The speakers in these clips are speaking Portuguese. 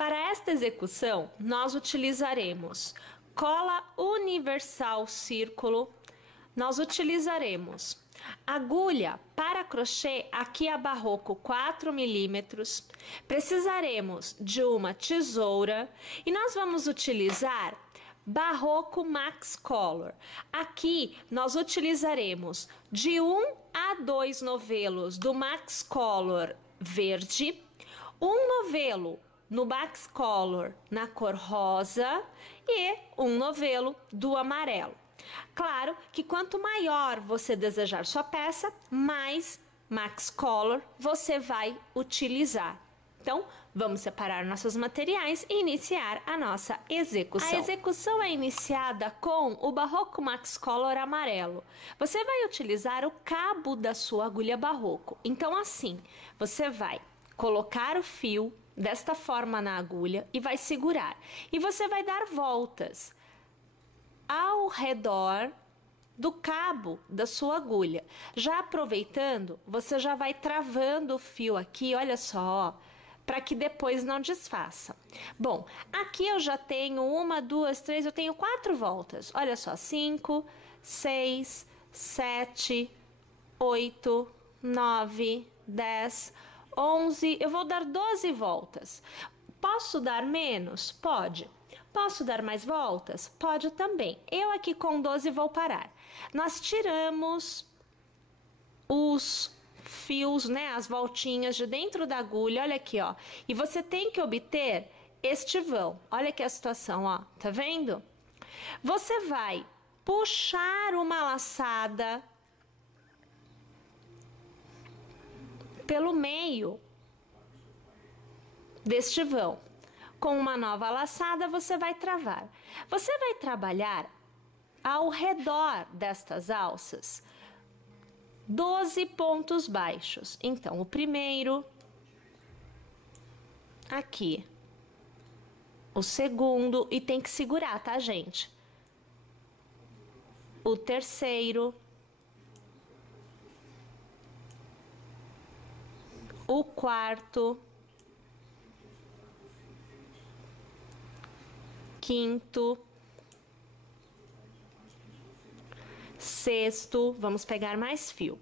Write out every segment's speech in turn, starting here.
Para esta execução, nós utilizaremos cola universal círculo, nós utilizaremos agulha para crochê, aqui a Barroco 4 milímetros, precisaremos de uma tesoura e nós vamos utilizar Barroco Max Color. Aqui nós utilizaremos de 1 a 2 novelos do Max Color verde, um novelo no Max Color na cor rosa e um novelo do amarelo. Claro que quanto maior você desejar sua peça, mais Max Color você vai utilizar. Então, vamos separar nossos materiais e iniciar a nossa execução. A execução é iniciada com o Barroco Max Color amarelo. Você vai utilizar o cabo da sua agulha Barroco. Então, assim, você vai colocar o fio desta forma na agulha e vai segurar. E você vai dar voltas ao redor do cabo da sua agulha. Já aproveitando, você já vai travando o fio aqui, olha só, para que depois não desfaça. Bom, aqui eu já tenho 1, 2, 3, eu tenho 4 voltas. Olha só, 5, 6, 7, 8, 9, 10, 11, eu vou dar 12 voltas. Posso dar menos? Pode. Posso dar mais voltas? Pode também. Eu aqui com 12 vou parar. Nós tiramos os fios, né, as voltinhas de dentro da agulha, olha aqui, ó. E você tem que obter este vão. Olha aqui a situação, ó. Tá vendo? Você vai puxar uma laçada pelo meio deste vão. Com uma nova laçada, você vai travar. Você vai trabalhar ao redor destas alças 12 pontos baixos. Então, o primeiro, aqui, o segundo, e tem que segurar, tá, gente? O terceiro, o quarto, quinto, sexto, vamos pegar mais fio,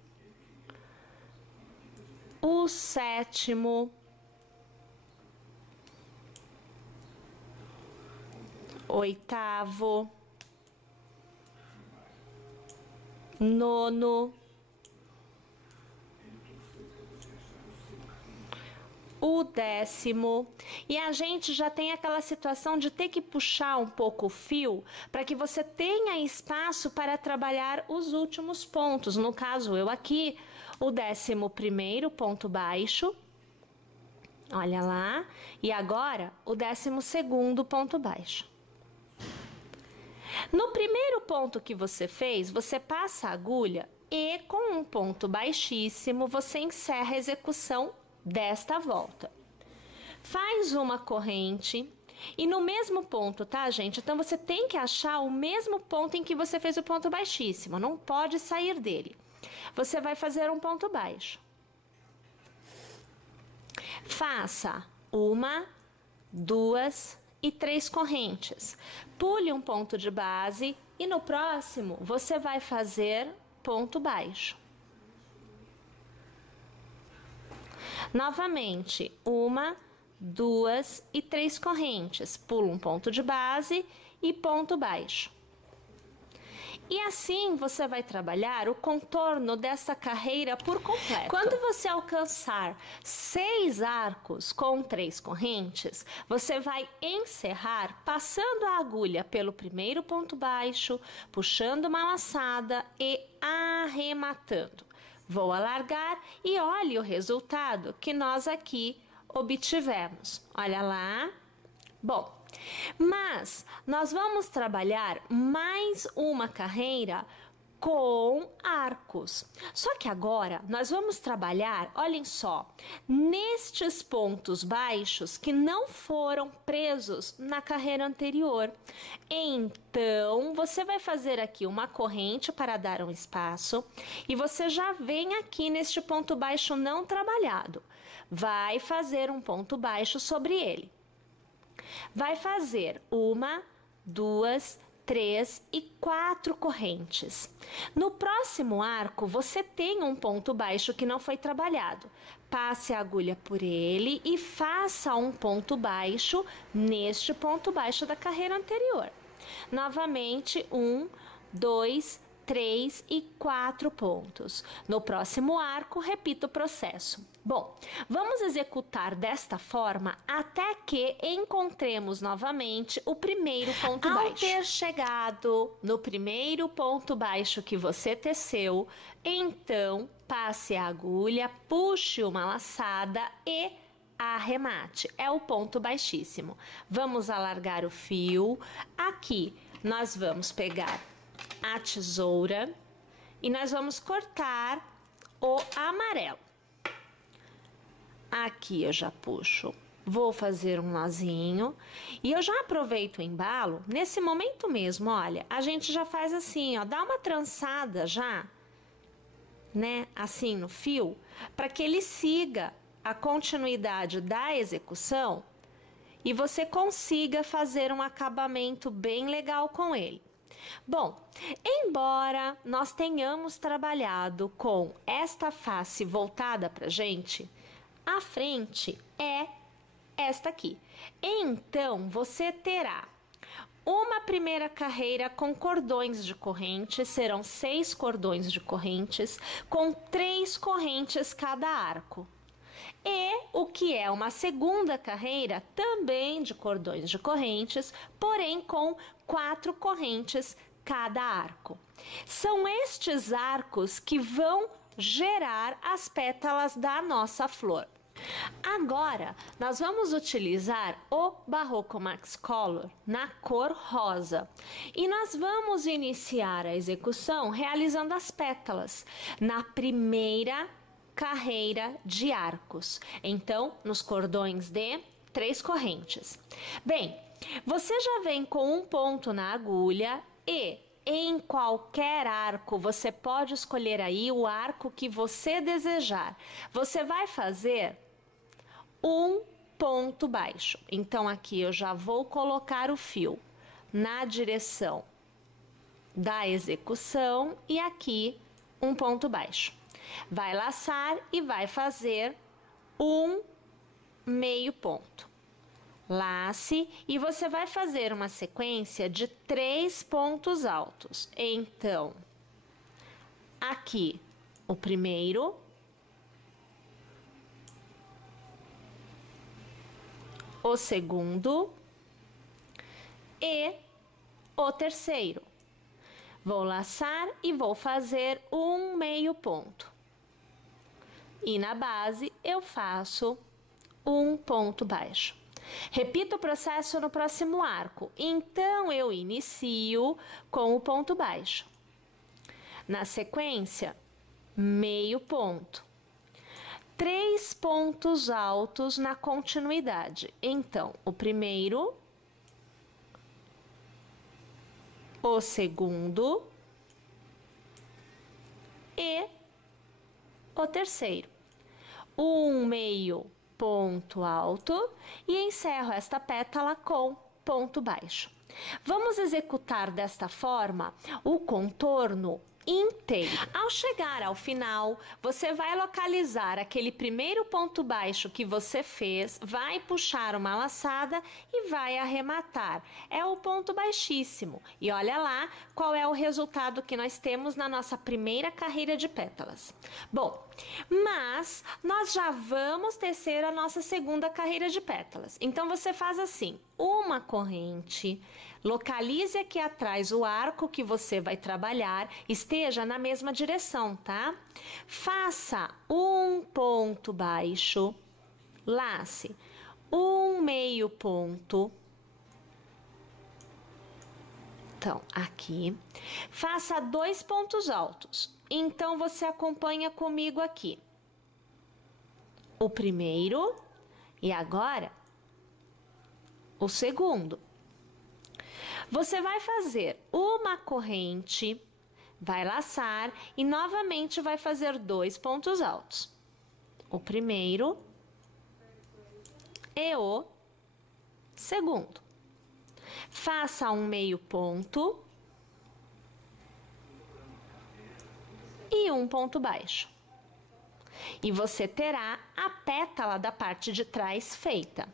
o sétimo, oitavo, nono, o décimo, e a gente já tem aquela situação de ter que puxar um pouco o fio para que você tenha espaço para trabalhar os últimos pontos. No caso, eu aqui, o 11º ponto baixo, olha lá, e agora o 12º ponto baixo. No primeiro ponto que você fez, você passa a agulha e com um ponto baixíssimo você encerra a execução desta volta. Faz uma corrente e no mesmo ponto, tá, gente? Então você tem que achar o mesmo ponto em que você fez o ponto baixíssimo, não pode sair dele. Você vai fazer um ponto baixo. Faça 1, 2 e 3 correntes. Pule um ponto de base e no próximo você vai fazer ponto baixo. Novamente, 1, 2 e 3 correntes. Pula um ponto de base e ponto baixo. E assim você vai trabalhar o contorno dessa carreira por completo. Quando você alcançar 6 arcos com 3 correntes, você vai encerrar passando a agulha pelo primeiro ponto baixo, puxando uma laçada e arrematando. Vou alargar e olhe o resultado que nós aqui obtivemos. Olha lá. Bom, mas nós vamos trabalhar mais uma carreira com arcos. Só que agora nós vamos trabalhar, olhem só, nestes pontos baixos que não foram presos na carreira anterior. Então, você vai fazer aqui uma corrente para dar um espaço e você já vem aqui neste ponto baixo não trabalhado. Vai fazer um ponto baixo sobre ele. vai fazer 1, 2, 3 e 4 correntes. No próximo arco, você tem um ponto baixo que não foi trabalhado. Passe a agulha por ele e faça um ponto baixo neste ponto baixo da carreira anterior. Novamente, 1, 2, 3 e 4 pontos. No próximo arco, repita o processo. Bom, vamos executar desta forma até que encontremos novamente o primeiro ponto baixo. Ao ter chegado no primeiro ponto baixo que você teceu, então passe a agulha, puxe uma laçada e arremate. É o ponto baixíssimo. Vamos alargar o fio. Aqui nós vamos pegar a tesoura e nós vamos cortar o amarelo. Aqui eu já puxo, vou fazer um nozinho e eu já aproveito o embalo. Nesse momento mesmo, olha, a gente já faz assim, ó, dá uma trançada já, né, assim no fio, para que ele siga a continuidade da execução e você consiga fazer um acabamento bem legal com ele. Bom, embora nós tenhamos trabalhado com esta face voltada pra gente, a frente é esta aqui. Então, você terá uma primeira carreira com cordões de corrente, serão 6 cordões de correntes, com 3 correntes cada arco. E o que é uma segunda carreira, também de cordões de correntes, porém com 4 correntes cada arco. São estes arcos que vão gerar as pétalas da nossa flor. Agora, nós vamos utilizar o Barroco Max Color na cor rosa. E nós vamos iniciar a execução realizando as pétalas na primeira carreira de arcos. Então, nos cordões de 3 correntes. Bem, você já vem com um ponto na agulha e em qualquer arco, você pode escolher aí o arco que você desejar. Você vai fazer um ponto baixo. Então, aqui eu já vou colocar o fio na direção da execução e aqui um ponto baixo. Vai laçar e vai fazer um meio ponto. Lace e você vai fazer uma sequência de 3 pontos altos. Então, aqui o primeiro, o segundo e o terceiro. Vou laçar e vou fazer um meio ponto. E na base eu faço um ponto baixo. Repito o processo no próximo arco. Então, eu inicio com o ponto baixo. Na sequência, meio ponto. 3 pontos altos na continuidade. Então, o primeiro, o segundo e o terceiro. Um meio ponto alto e encerro esta pétala com ponto baixo. Vamos executar desta forma o contorno inteiro. Ao chegar ao final, você vai localizar aquele primeiro ponto baixo que você fez, vai puxar uma laçada e vai arrematar. É o ponto baixíssimo. E olha lá qual é o resultado que nós temos na nossa primeira carreira de pétalas. Bom, mas nós já vamos tecer a nossa segunda carreira de pétalas. Então você faz assim, uma corrente, localize aqui atrás o arco que você vai trabalhar, esteja na mesma direção, tá? Faça um ponto baixo, lace um meio ponto. Então, aqui, faça 2 pontos altos. Então, você acompanha comigo aqui. O primeiro e agora o segundo. Você vai fazer uma corrente, vai laçar e novamente vai fazer 2 pontos altos. O primeiro e o segundo. Faça um meio ponto e um ponto baixo. E você terá a pétala da parte de trás feita.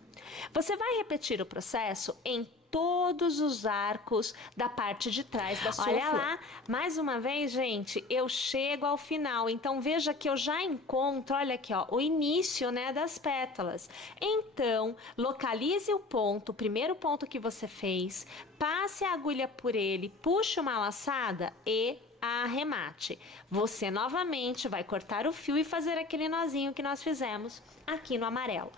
Você vai repetir o processo em todos os arcos da parte de trás da sua flor. Olha lá, mais uma vez, gente, eu chego ao final. Então, veja que eu já encontro, olha aqui, ó, o início, né, das pétalas. Então, localize o ponto, o primeiro ponto que você fez, passe a agulha por ele, puxe uma laçada e arremate. Você novamente vai cortar o fio e fazer aquele nozinho que nós fizemos aqui no amarelo.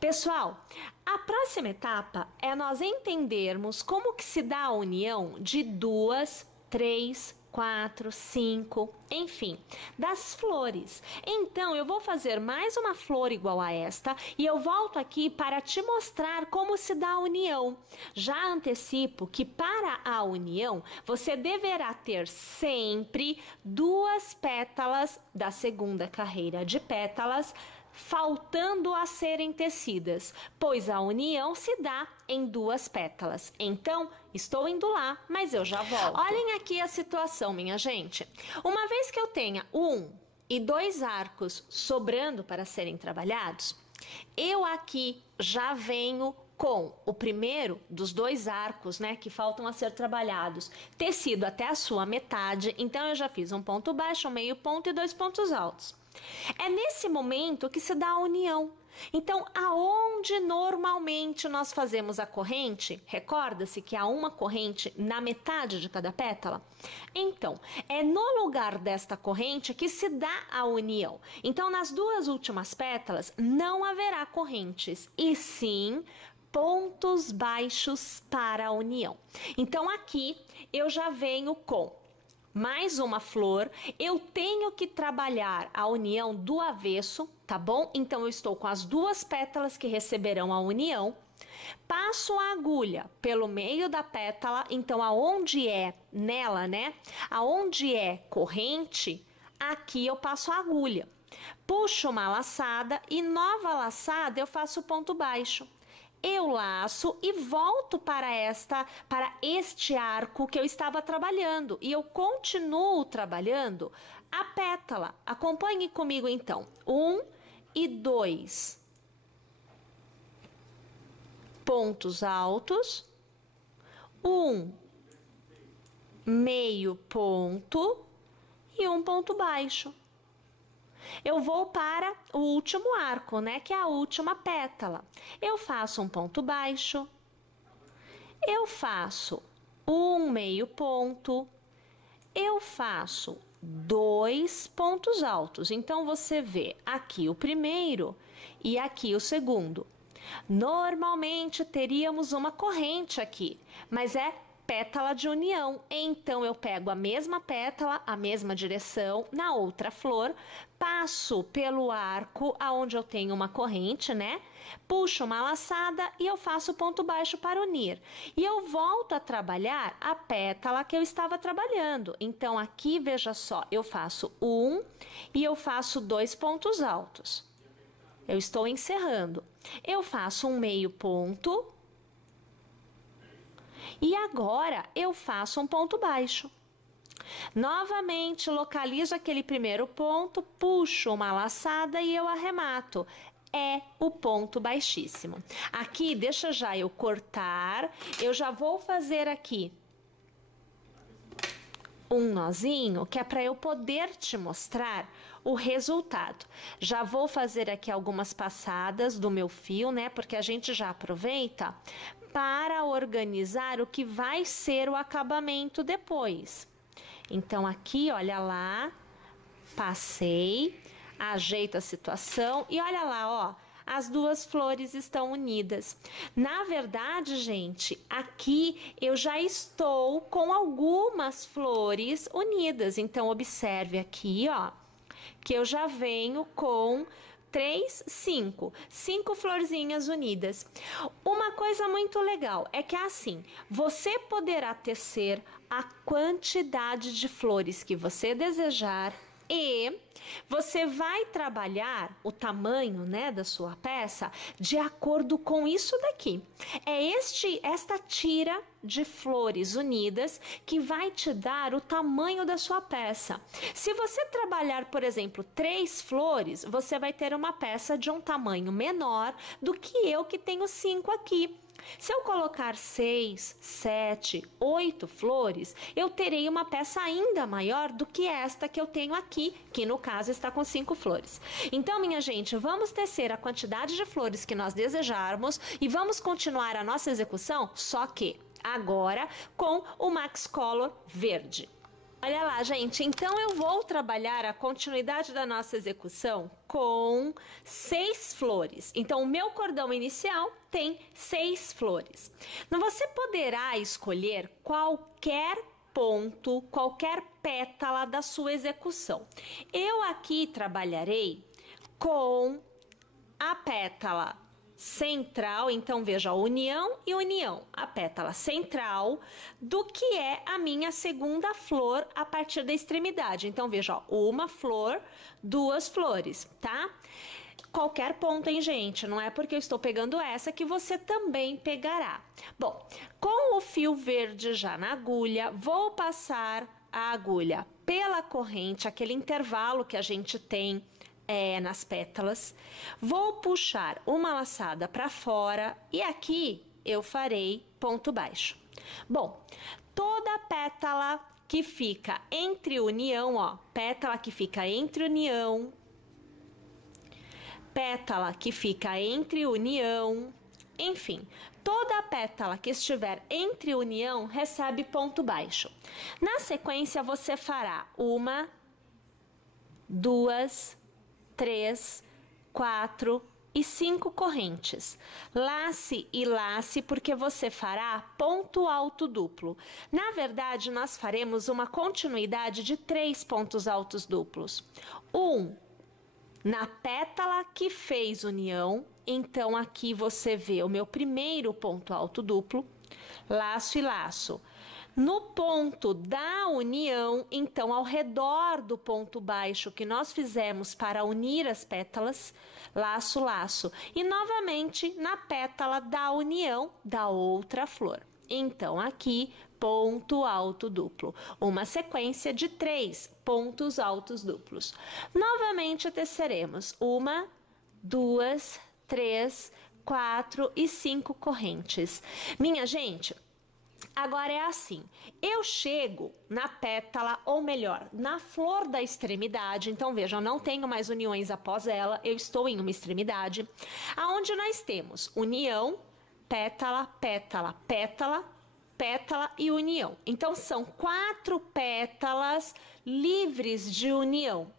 Pessoal, a próxima etapa é nós entendermos como que se dá a união de 2, 3, 4, 5, enfim, das flores. Então, eu vou fazer mais uma flor igual a esta e eu volto aqui para te mostrar como se dá a união. Já antecipo que para a união, você deverá ter sempre 2 pétalas da segunda carreira de pétalas faltando a serem tecidas, pois a união se dá em 2 pétalas. Então, estou indo lá, mas eu já volto. Olhem aqui a situação, minha gente. Uma vez que eu tenha 1 e 2 arcos sobrando para serem trabalhados, eu aqui já venho com o primeiro dos 2 arcos, né, que faltam a ser trabalhados, tecido até a sua metade. Então, eu já fiz um ponto baixo, um meio ponto e 2 pontos altos. É nesse momento que se dá a união. Então, aonde normalmente nós fazemos a corrente, recorda-se que há uma corrente na metade de cada pétala? Então, é no lugar desta corrente que se dá a união. Então, nas 2 últimas pétalas, não haverá correntes, e sim pontos baixos para a união. Então, aqui eu já venho com mais uma flor, eu tenho que trabalhar a união do avesso, tá bom? Então, eu estou com as 2 pétalas que receberão a união, passo a agulha pelo meio da pétala, então, aonde é nela, né? Aonde é corrente, aqui eu passo a agulha. Puxo uma laçada e nova laçada eu faço ponto baixo. Eu laço e volto para este arco que eu estava trabalhando e eu continuo trabalhando a pétala. Acompanhe comigo então. 1 e 2 pontos altos, 1 meio ponto e 1 ponto baixo. Eu vou para o último arco, né, que é a última pétala. Eu faço um ponto baixo, eu faço um meio ponto, eu faço 2 pontos altos. Então, você vê aqui o primeiro e aqui o segundo. Normalmente, teríamos uma corrente aqui, mas é pétala de união. Então, eu pego a mesma pétala, a mesma direção, na outra flor, passo pelo arco aonde eu tenho uma corrente, né? Puxo uma laçada e eu faço ponto baixo para unir. E eu volto a trabalhar a pétala que eu estava trabalhando. Então, aqui, veja só, eu faço 1 e eu faço 2 pontos altos. Eu estou encerrando. Eu faço um meio ponto. E agora, eu faço um ponto baixo. Novamente, localizo aquele primeiro ponto, puxo uma laçada e eu arremato. É o ponto baixíssimo. Aqui, deixa já eu cortar, eu já vou fazer aqui um nozinho, que é para eu poder te mostrar o resultado. Já vou fazer aqui algumas passadas do meu fio, né? Porque a gente já aproveita para organizar o que vai ser o acabamento depois. Então, aqui, olha lá, passei, ajeito a situação e olha lá, ó, as 2 flores estão unidas. Na verdade, gente, aqui eu já estou com algumas flores unidas. Então, observe aqui, ó, que eu já venho com 3, 5 florzinhas unidas. Uma coisa muito legal é que assim, você poderá tecer a quantidade de flores que você desejar e você vai trabalhar o tamanho, né, da sua peça de acordo com isso daqui. É esta tira de flores unidas que vai te dar o tamanho da sua peça. Se você trabalhar, por exemplo, 3 flores, você vai ter uma peça de um tamanho menor do que eu que tenho 5 aqui. Se eu colocar 6, 7, 8 flores, eu terei uma peça ainda maior do que esta que eu tenho aqui, que no caso está com 5 flores. Então, minha gente, vamos tecer a quantidade de flores que nós desejarmos e vamos continuar a nossa execução, só que agora com o Max Color verde. Olha lá, gente, então eu vou trabalhar a continuidade da nossa execução com 6 flores. Então, o meu cordão inicial tem 6 flores. Então, você poderá escolher qualquer ponto, qualquer pétala da sua execução. Eu aqui trabalharei com a pétala central, então veja, união e união, a pétala central do que é a minha segunda flor a partir da extremidade. Então veja, ó, uma flor, 2 flores, tá? Qualquer ponto, hein, gente? Não é porque eu estou pegando essa que você também pegará. Bom, com o fio verde já na agulha, vou passar a agulha pela corrente, aquele intervalo que a gente tem nas pétalas, vou puxar uma laçada para fora e aqui eu farei ponto baixo. Bom, toda pétala que fica entre união, ó, pétala que fica entre união, pétala que fica entre união, enfim, toda pétala que estiver entre união recebe ponto baixo. Na sequência, você fará 1, 2, 3, 4 e 5 correntes. Lace e lace, porque você fará ponto alto duplo. Na verdade, nós faremos uma continuidade de 3 pontos altos duplos. Na pétala que fez união, então aqui você vê o meu primeiro ponto alto duplo, laço e laço. No ponto da união, então, ao redor do ponto baixo que nós fizemos para unir as pétalas, laço, laço. E, novamente, na pétala da união da outra flor. Então, aqui, ponto alto duplo. Uma sequência de 3 pontos altos duplos. Novamente, teceremos 1, 2, 3, 4 e 5 correntes. Minha gente, agora é assim, eu chego na pétala, ou melhor, na flor da extremidade, então veja, eu não tenho mais uniões após ela, eu estou em uma extremidade, aonde nós temos união, pétala, pétala, pétala, pétala e união. Então são 4 pétalas livres de união.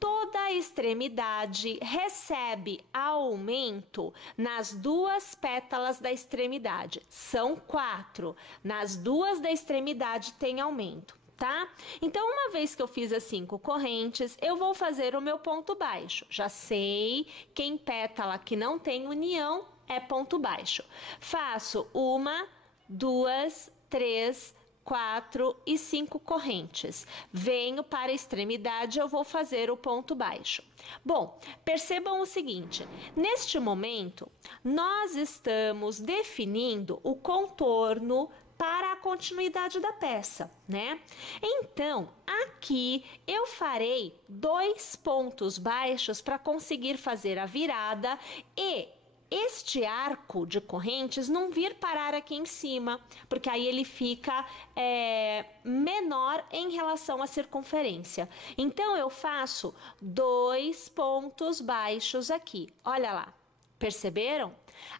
Toda extremidade recebe aumento nas 2 pétalas da extremidade. São 4. Nas 2 da extremidade tem aumento, tá? Então, uma vez que eu fiz as 5 correntes, eu vou fazer o meu ponto baixo. Já sei que em pétala que não tem união é ponto baixo. Faço 1, 2, 3, 4 e 5 correntes. Venho para a extremidade, eu vou fazer o ponto baixo. Bom, percebam o seguinte, neste momento, nós estamos definindo o contorno para a continuidade da peça, né? Então, aqui eu farei 2 pontos baixos para conseguir fazer a virada e este arco de correntes não vir parar aqui em cima, porque aí ele fica menor em relação à circunferência. Então, eu faço 2 pontos baixos aqui. Olha lá, perceberam?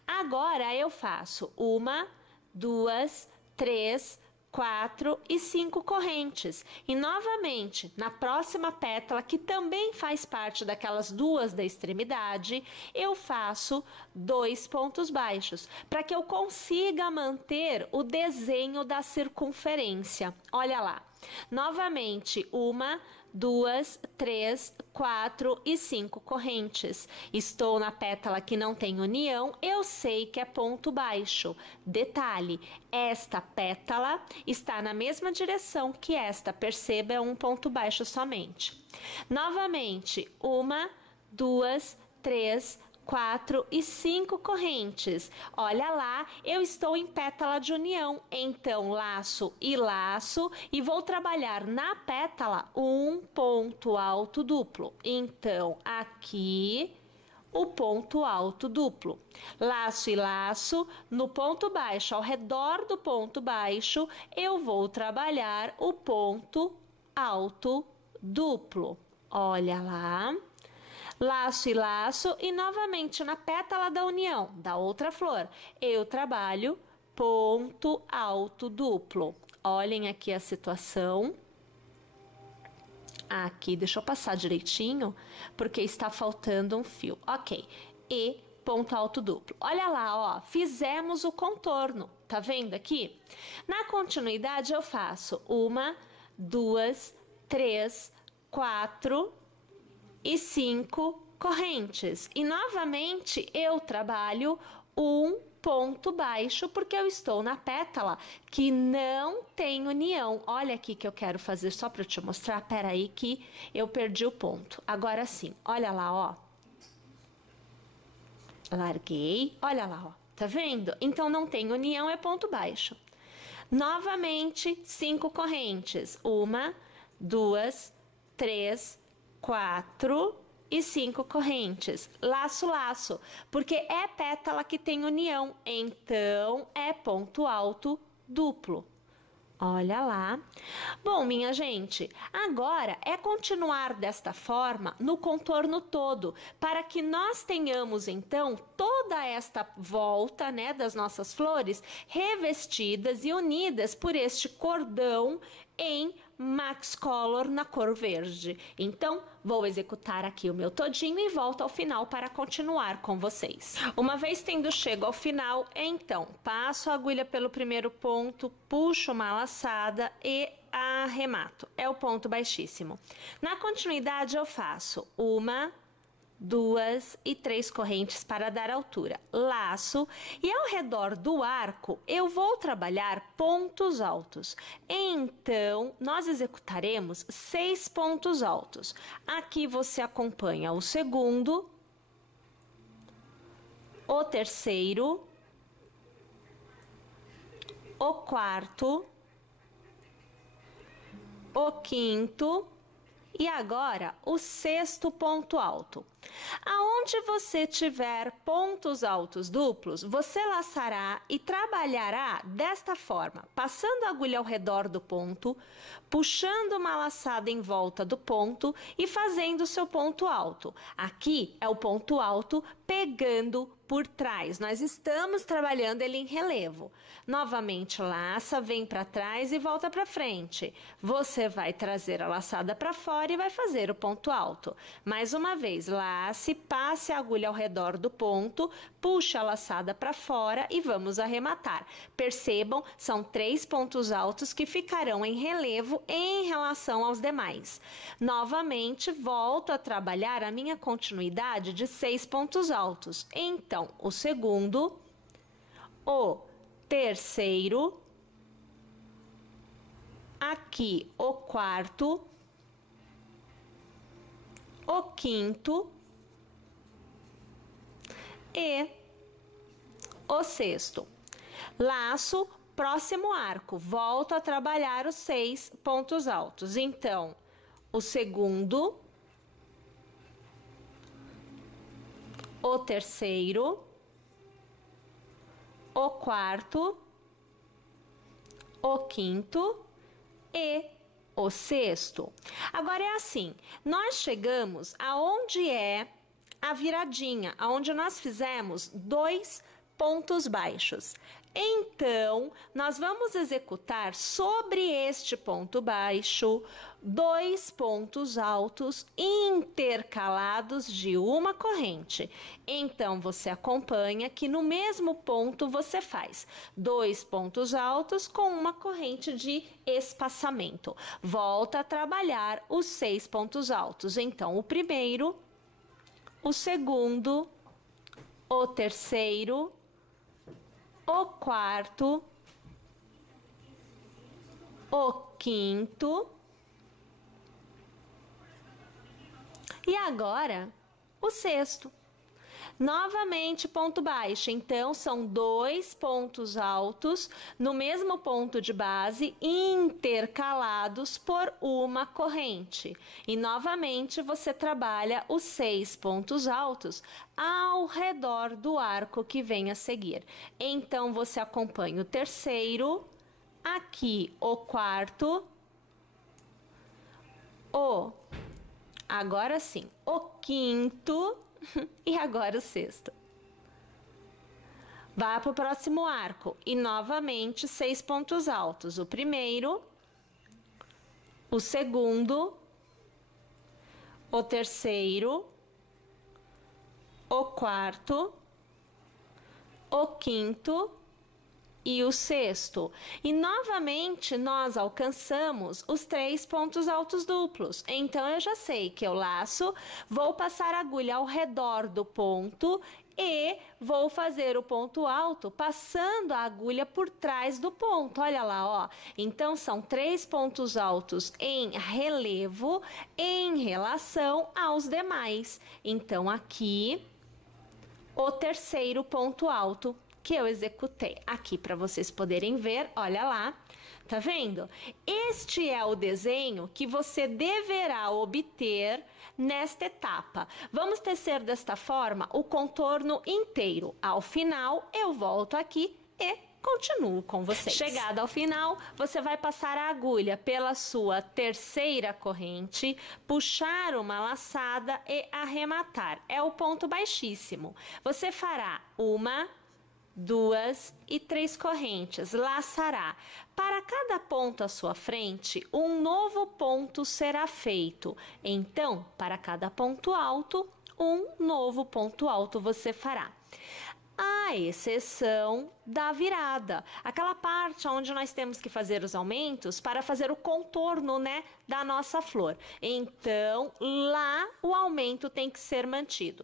Agora, eu faço 1, 2, 3, 4 e 5 correntes. E novamente, na próxima pétala, que também faz parte daquelas 2 da extremidade, eu faço 2 pontos baixos, para que eu consiga manter o desenho da circunferência. Olha lá. Novamente, 1, 2, 3, 4 e 5 correntes. Estou na pétala que não tem união, eu sei que é ponto baixo. Detalhe, esta pétala está na mesma direção que esta, perceba, é um ponto baixo somente. Novamente, 1, 2, 3, 4 e 5 correntes. Olha lá, eu estou em pétala de união, então laço e vou trabalhar na pétala um ponto alto duplo. Então, aqui o ponto alto duplo. Laço e laço, no ponto baixo, ao redor do ponto baixo, eu vou trabalhar o ponto alto duplo. Olha lá. Laço e laço e novamente na pétala da união da outra flor, eu trabalho ponto alto duplo. Olhem aqui a situação. Aqui, deixa eu passar direitinho, porque está faltando um fio. Ok, e ponto alto duplo. Olha lá, ó, fizemos o contorno, tá vendo aqui? Na continuidade eu faço 1, 2, 3, 4... e 5 correntes. E novamente eu trabalho um ponto baixo, porque eu estou na pétala que não tem união. Olha aqui que eu quero fazer só para te mostrar. Pera aí que eu perdi o ponto. Agora sim, olha lá, ó. Larguei, olha lá, ó. Tá vendo? Então não tem união, é ponto baixo. Novamente, 5 correntes. 1, 2, 3, 4 e 5 correntes. Laço, laço, porque é pétala que tem união, então é ponto alto duplo. Olha lá. Bom, minha gente, agora é continuar desta forma no contorno todo, para que nós tenhamos então toda esta volta, né, das nossas flores revestidas e unidas por este cordão em Max Color na cor verde. Então, vou executar aqui o meu todinho e volto ao final para continuar com vocês. Uma vez tendo chego ao final, então, passo a agulha pelo primeiro ponto, puxo uma laçada e arremato. É o ponto baixíssimo. Na continuidade, eu faço 1, 2 e 3 correntes para dar altura, laço, e ao redor do arco eu vou trabalhar pontos altos. Então, nós executaremos 6 pontos altos. Aqui você acompanha o segundo, o terceiro, o quarto, o quinto e agora o sexto ponto alto. Aonde você tiver pontos altos duplos, você laçará e trabalhará desta forma, passando a agulha ao redor do ponto, puxando uma laçada em volta do ponto e fazendo o seu ponto alto. Aqui é o ponto alto pegando por trás. Nós estamos trabalhando ele em relevo. Novamente laça, vem para trás e volta para frente. Você vai trazer a laçada para fora e vai fazer o ponto alto. Mais uma vez, lace, passe a agulha ao redor do ponto, puxa a laçada para fora e vamos arrematar. Percebam, são 3 pontos altos que ficarão em relevo em relação aos demais. Novamente, volto a trabalhar a minha continuidade de 6 pontos altos. Então, o segundo, o terceiro, aqui o quarto, o quinto e o sexto. Laço, próximo arco, volto a trabalhar os 6 pontos altos. Então, o segundo, o terceiro, o quarto, o quinto e o sexto. Agora é assim, nós chegamos aonde é a viradinha, aonde nós fizemos 2 pontos baixos. Então, nós vamos executar sobre este ponto baixo 2 pontos altos intercalados de uma corrente. Então, você acompanha que no mesmo ponto você faz 2 pontos altos com uma corrente de espaçamento. Volta a trabalhar os 6 pontos altos. Então, o primeiro, o segundo, o terceiro, o quarto, o quinto e agora o sexto. Novamente ponto baixo, então são 2 pontos altos no mesmo ponto de base intercalados por uma corrente. E novamente você trabalha os 6 pontos altos ao redor do arco que vem a seguir. Então você acompanha o terceiro, aqui o quarto, agora sim, o quinto e agora o sexto. Vá para o próximo arco e novamente 6 pontos altos. O primeiro, o segundo, o terceiro, o quarto, o quinto e o sexto. E novamente nós alcançamos os 3 pontos altos duplos. Então eu já sei que eu laço, vou passar a agulha ao redor do ponto e vou fazer o ponto alto passando a agulha por trás do ponto. Olha lá, ó. Então são 3 pontos altos em relevo em relação aos demais. Então aqui o terceiro ponto alto que eu executei aqui para vocês poderem ver, olha lá, tá vendo? Este é o desenho que você deverá obter nesta etapa. Vamos tecer desta forma o contorno inteiro. Ao final, eu volto aqui e continuo com vocês. Chegada ao final, você vai passar a agulha pela sua terceira corrente, puxar uma laçada e arrematar. É o ponto baixíssimo. Você fará 1, 2 e 3 correntes, laçará. Para cada ponto à sua frente, um novo ponto será feito. Então, para cada ponto alto, um novo ponto alto você fará. À exceção da virada, aquela parte onde nós temos que fazer os aumentos para fazer o contorno, né, da nossa flor. Então, lá o aumento tem que ser mantido.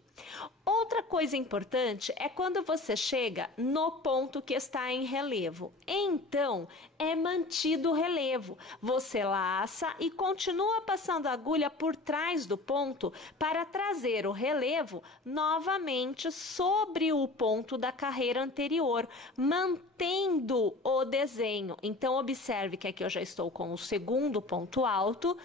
Outra coisa importante é quando você chega no ponto que está em relevo. Então, é mantido o relevo. Você laça e continua passando a agulha por trás do ponto para trazer o relevo novamente sobre o ponto da carreira anterior, mantendo o desenho. Então, observe que aqui eu já estou com o segundo ponto alto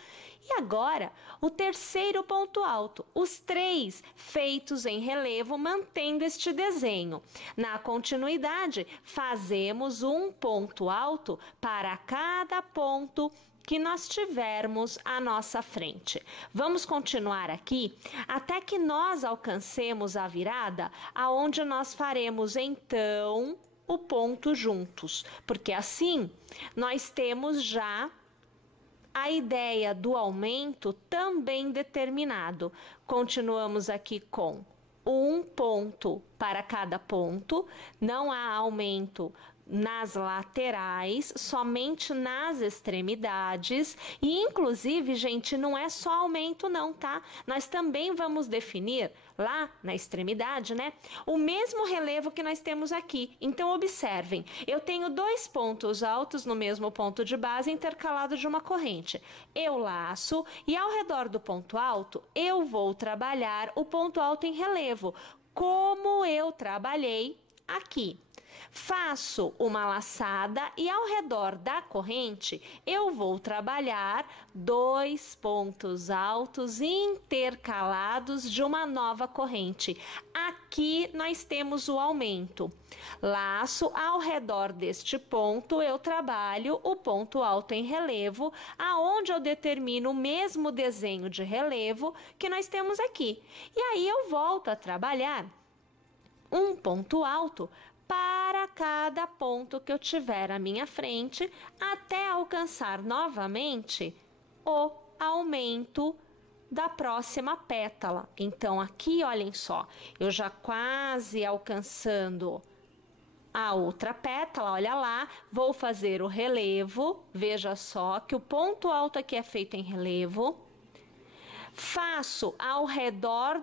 e agora o terceiro ponto alto, os 3 feitos em relevo, mantendo este desenho. Na continuidade, fazemos um ponto alto para cada ponto que nós tivermos à nossa frente. Vamos continuar aqui até que nós alcancemos a virada, aonde nós faremos então o ponto juntos, porque assim nós temos já a ideia do aumento também determinado. Continuamos aqui com um ponto para cada ponto, não há aumento nas laterais, somente nas extremidades e inclusive, gente, não é só aumento não, tá? Nós também vamos definir lá na extremidade, né, o mesmo relevo que nós temos aqui. Então, observem, eu tenho 2 pontos altos no mesmo ponto de base intercalado de uma corrente. Eu laço e ao redor do ponto alto, eu vou trabalhar o ponto alto em relevo, como eu trabalhei aqui. Faço uma laçada e ao redor da corrente eu vou trabalhar 2 pontos altos intercalados de uma nova corrente. Aqui nós temos o aumento. Laço ao redor deste ponto, eu trabalho o ponto alto em relevo, aonde eu determino o mesmo desenho de relevo que nós temos aqui. E aí eu volto a trabalhar um ponto alto para cada ponto que eu tiver à minha frente, até alcançar novamente o aumento da próxima pétala. Então, aqui, olhem só, eu já quase alcançando a outra pétala, olha lá, vou fazer o relevo, veja só que o ponto alto aqui é feito em relevo, faço ao redor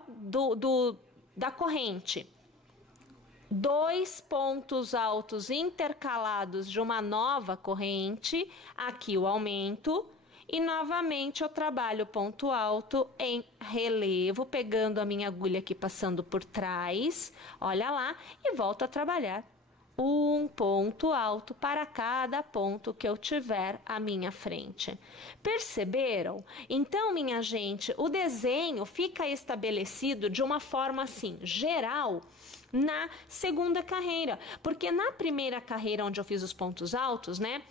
da corrente 2 pontos altos intercalados de uma nova corrente, aqui o aumento, e novamente eu trabalho ponto alto em relevo, pegando a minha agulha aqui, passando por trás, olha lá, e volto a trabalhar um ponto alto para cada ponto que eu tiver à minha frente. Perceberam? Então, minha gente, o desenho fica estabelecido de uma forma assim, geral, na segunda carreira, porque na primeira carreira onde eu fiz os pontos altos, né,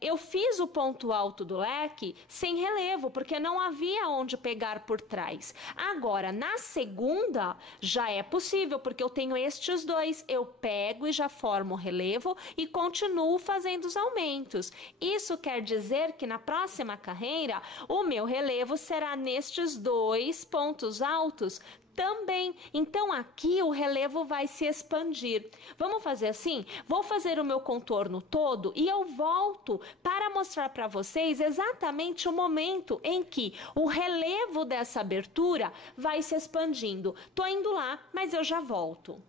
eu fiz o ponto alto do leque sem relevo, porque não havia onde pegar por trás. Agora, na segunda, já é possível, porque eu tenho estes dois, eu pego e já formo o relevo e continuo fazendo os aumentos. Isso quer dizer que na próxima carreira, o meu relevo será nestes 2 pontos altos também. Então, aqui o relevo vai se expandir. Vamos fazer assim? Vou fazer o meu contorno todo e eu volto para mostrar para vocês exatamente o momento em que o relevo dessa abertura vai se expandindo. Tô indo lá, mas eu já volto.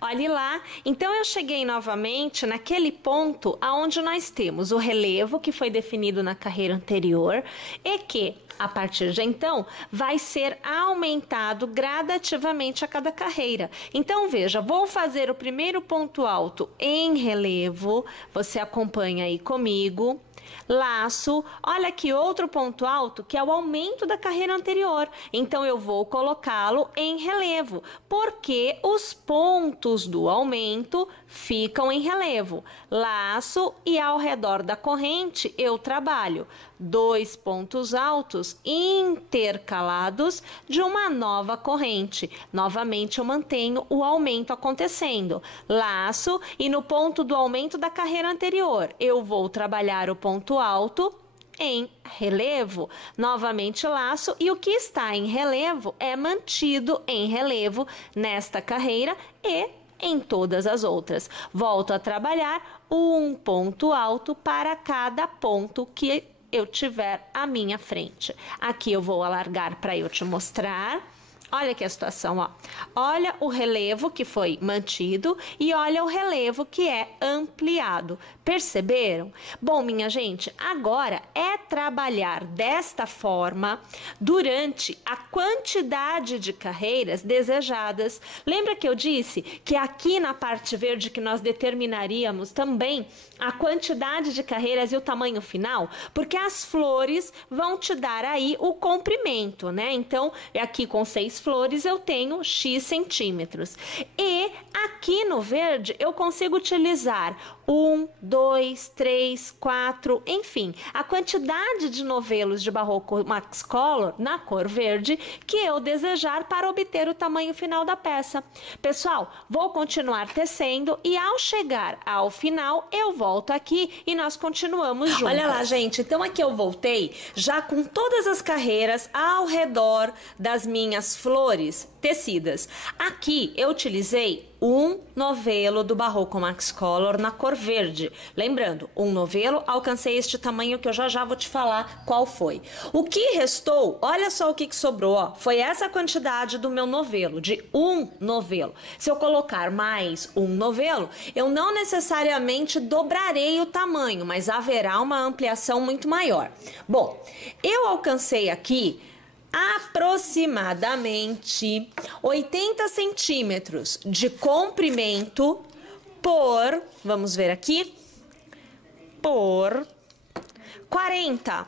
Olhe lá, então eu cheguei novamente naquele ponto aonde nós temos o relevo que foi definido na carreira anterior e que, a partir de então, vai ser aumentado gradativamente a cada carreira. Então, veja, vou fazer o primeiro ponto alto em relevo, você acompanha aí comigo. Laço, olha aqui outro ponto alto que é o aumento da carreira anterior, então eu vou colocá-lo em relevo, porque os pontos do aumento ficam em relevo. Laço e ao redor da corrente eu trabalho 2 pontos altos intercalados de uma nova corrente. Novamente eu mantenho o aumento acontecendo. Laço e no ponto do aumento da carreira anterior eu vou trabalhar o ponto alto em relevo, novamente laço, e o que está em relevo é mantido em relevo nesta carreira e em todas as outras. Volto a trabalhar um ponto alto para cada ponto que eu tiver à minha frente. Aqui eu vou alargar para eu te mostrar. Olha aqui a situação, ó. Olha o relevo que foi mantido e olha o relevo que é ampliado. Perceberam? Bom, minha gente, agora é trabalhar desta forma durante a quantidade de carreiras desejadas. Lembra que eu disse que aqui na parte verde que nós determinaríamos também a quantidade de carreiras e o tamanho final? Porque as flores vão te dar aí o comprimento, né? Então, aqui com 6 flores eu tenho X centímetros. E aqui no verde eu consigo utilizar 1, 2, 3, 4, enfim, a quantidade de novelos de Barroco Max Color na cor verde que eu desejar para obter o tamanho final da peça. Pessoal, vou continuar tecendo e ao chegar ao final eu volto aqui e nós continuamos juntos. Olha lá, gente, então aqui eu voltei já com todas as carreiras ao redor das minhas flores tecidas. Aqui eu utilizei um novelo do Barroco Max Color na cor verde. Lembrando, um novelo, alcancei este tamanho que eu já vou te falar qual foi. O que restou, olha só o que sobrou, ó, foi essa quantidade do meu novelo, de um novelo. Se eu colocar mais um novelo, eu não necessariamente dobrarei o tamanho, mas haverá uma ampliação muito maior. Bom, eu alcancei aqui aproximadamente 80 centímetros de comprimento por, vamos ver aqui, por 40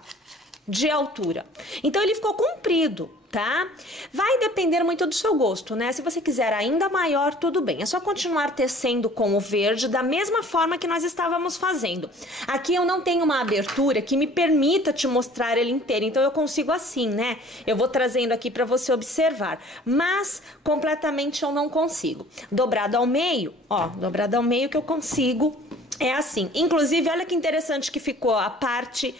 de altura. Então ele ficou comprido, tá? Vai depender muito do seu gosto, né? Se você quiser ainda maior, tudo bem. É só continuar tecendo com o verde da mesma forma que nós estávamos fazendo. Aqui eu não tenho uma abertura que me permita te mostrar ele inteiro, então eu consigo assim, né? Eu vou trazendo aqui para você observar, mas completamente eu não consigo. Dobrado ao meio, ó, dobrado ao meio que eu consigo. É assim, inclusive, olha que interessante que ficou a parte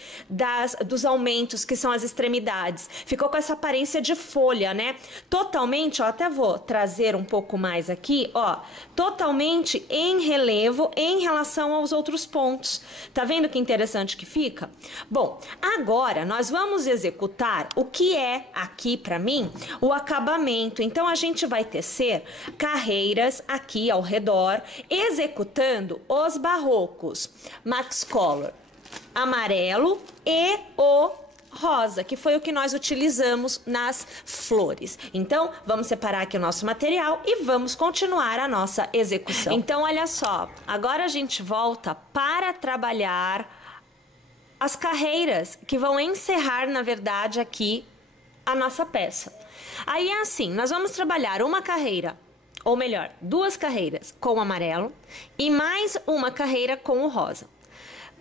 dos aumentos, que são as extremidades. Ficou com essa aparência de folha, né? Totalmente, ó, até vou trazer um pouco mais aqui, ó. Totalmente em relevo em relação aos outros pontos. Tá vendo que interessante que fica? Bom, agora nós vamos executar o que é aqui pra mim o acabamento. Então, a gente vai tecer carreiras aqui ao redor, executando os barrocos. Max Color amarelo e o rosa, que foi o que nós utilizamos nas flores. Então, vamos separar aqui o nosso material e vamos continuar a nossa execução. Então, olha só, agora a gente volta para trabalhar as carreiras que vão encerrar, na verdade, aqui a nossa peça. Aí é assim, nós vamos trabalhar uma carreira, ou melhor, duas carreiras com o amarelo e mais uma carreira com o rosa.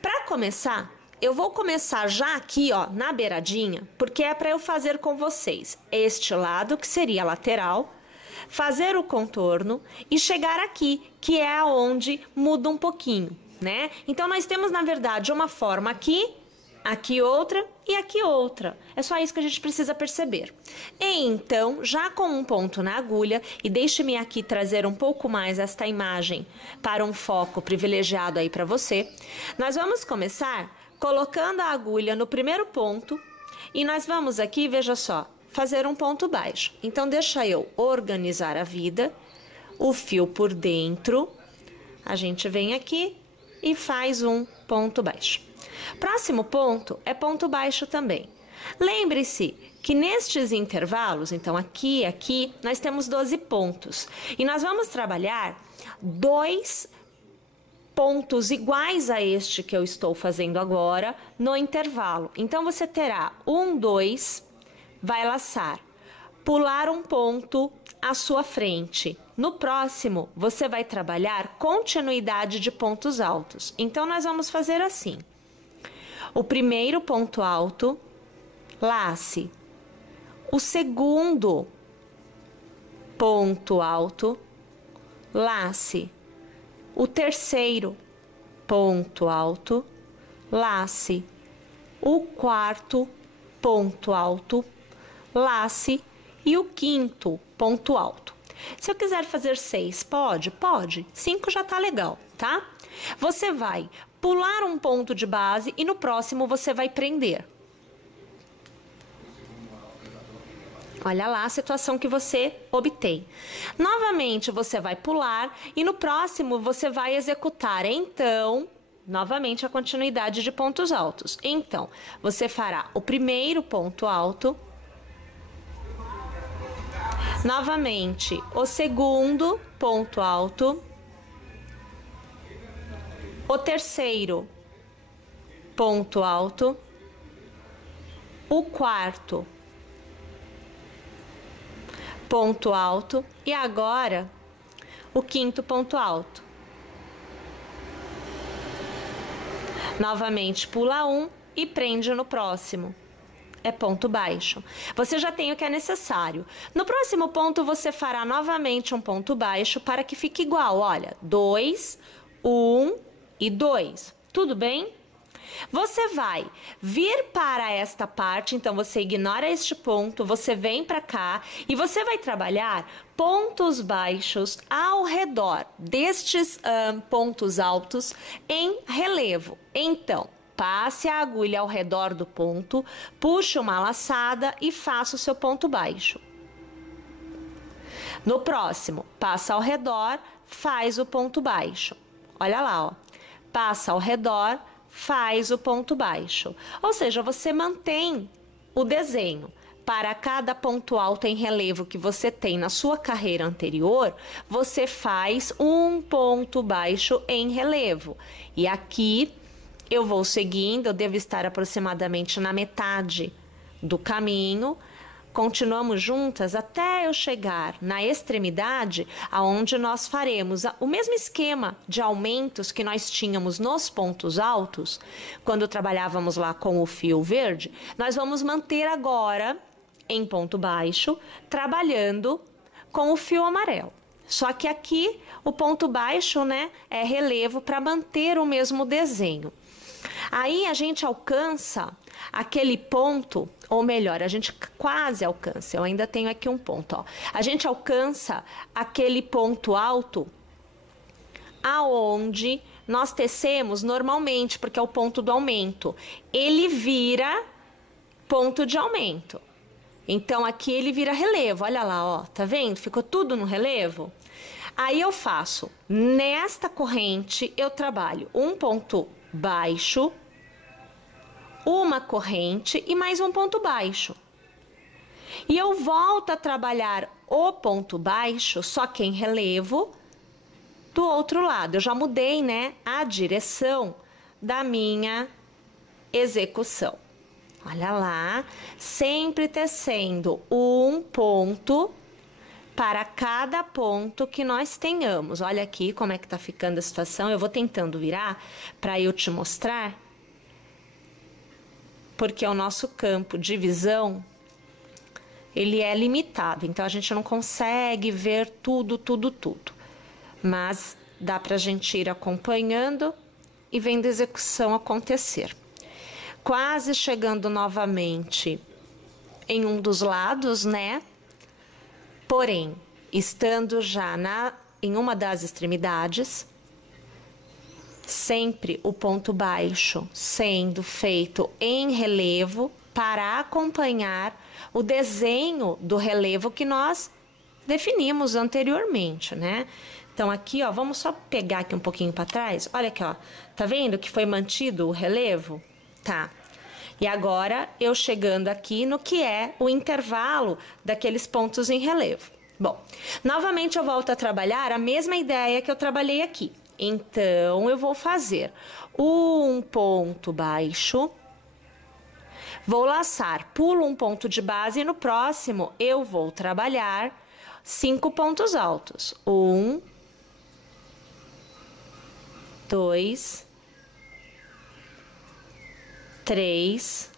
Para começar, eu vou começar já aqui, ó, na beiradinha, porque é para eu fazer com vocês este lado, que seria a lateral, fazer o contorno e chegar aqui, que é onde muda um pouquinho, né? Então, nós temos, na verdade, uma forma aqui, aqui outra e aqui outra. É só isso que a gente precisa perceber. Então, já com um ponto na agulha, e deixe-me aqui trazer um pouco mais esta imagem para um foco privilegiado aí para você, nós vamos começar colocando a agulha no primeiro ponto e nós vamos aqui, veja só, fazer um ponto baixo. Então, deixa eu organizar a vida, o fio por dentro, a gente vem aqui e faz um ponto baixo. Próximo ponto é ponto baixo também. Lembre-se que nestes intervalos, então aqui e aqui, nós temos 12 pontos. E nós vamos trabalhar 2 pontos iguais a este que eu estou fazendo agora no intervalo. Então, você terá 1, 2, vai laçar, pular um ponto à sua frente. No próximo, você vai trabalhar continuidade de pontos altos. Então, nós vamos fazer assim. O primeiro ponto alto, lace. O segundo ponto alto, lace. O terceiro ponto alto, lace. O quarto ponto alto, lace. E o quinto ponto alto. Se eu quiser fazer 6, pode? Pode. 5 já tá legal, tá? Você vai pular um ponto de base e no próximo você vai prender. Olha lá a situação que você obtém. Novamente você vai pular e no próximo você vai executar, então, novamente a continuidade de pontos altos. Então, você fará o primeiro ponto alto, novamente o segundo ponto alto, o terceiro ponto alto, o quarto ponto alto e agora o quinto ponto alto. Novamente pula um e prende no próximo. É ponto baixo. Você já tem o que é necessário. No próximo ponto você fará novamente um ponto baixo para que fique igual, olha, 2, 1 e 2. Tudo bem? Você vai vir para esta parte, então você ignora este ponto, você vem para cá e você vai trabalhar pontos baixos ao redor destes pontos altos em relevo. Então, passe a agulha ao redor do ponto, puxe uma laçada e faça o seu ponto baixo. No próximo, passa ao redor, faz o ponto baixo. Olha lá, ó. Passa ao redor, faz o ponto baixo. Ou seja, você mantém o desenho. Para cada ponto alto em relevo que você tem na sua carreira anterior, você faz um ponto baixo em relevo. E aqui eu vou seguindo, eu devo estar aproximadamente na metade do caminho. Continuamos juntas até eu chegar na extremidade, aonde nós faremos o mesmo esquema de aumentos que nós tínhamos nos pontos altos, quando trabalhávamos lá com o fio verde, nós vamos manter agora em ponto baixo, trabalhando com o fio amarelo. Só que aqui o ponto baixo, né, é relevo para manter o mesmo desenho. Aí a gente alcança aquele ponto, ou melhor, a gente quase alcança, eu ainda tenho aqui um ponto, ó. A gente alcança aquele ponto alto aonde nós tecemos normalmente, porque é o ponto do aumento. Ele vira ponto de aumento. Então aqui ele vira relevo, olha lá, ó, tá vendo? Ficou tudo no relevo. Aí eu faço, nesta corrente eu trabalho um ponto baixo, uma corrente e mais um ponto baixo. E eu volto a trabalhar o ponto baixo, só que em relevo, do outro lado. Eu já mudei, né, a direção da minha execução. Olha lá, sempre tecendo um ponto para cada ponto que nós tenhamos. Olha aqui como é que tá ficando a situação. Eu vou tentando virar para eu te mostrar, porque o nosso campo de visão, ele é limitado, então a gente não consegue ver tudo. Mas dá pra gente ir acompanhando e vendo a execução acontecer. Quase chegando novamente em um dos lados, né? Porém, estando já em uma das extremidades, sempre o ponto baixo sendo feito em relevo para acompanhar o desenho do relevo que nós definimos anteriormente, né? Então aqui, ó, vamos só pegar aqui um pouquinho para trás. Olha aqui, ó, tá vendo que foi mantido o relevo? Tá. E agora eu chegando aqui no que é o intervalo daqueles pontos em relevo. Bom, novamente eu volto a trabalhar a mesma ideia que eu trabalhei aqui. Então eu vou fazer um ponto baixo, vou laçar, pulo um ponto de base e no próximo eu vou trabalhar 5 pontos altos. 1, 2, 3,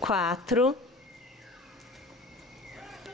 4,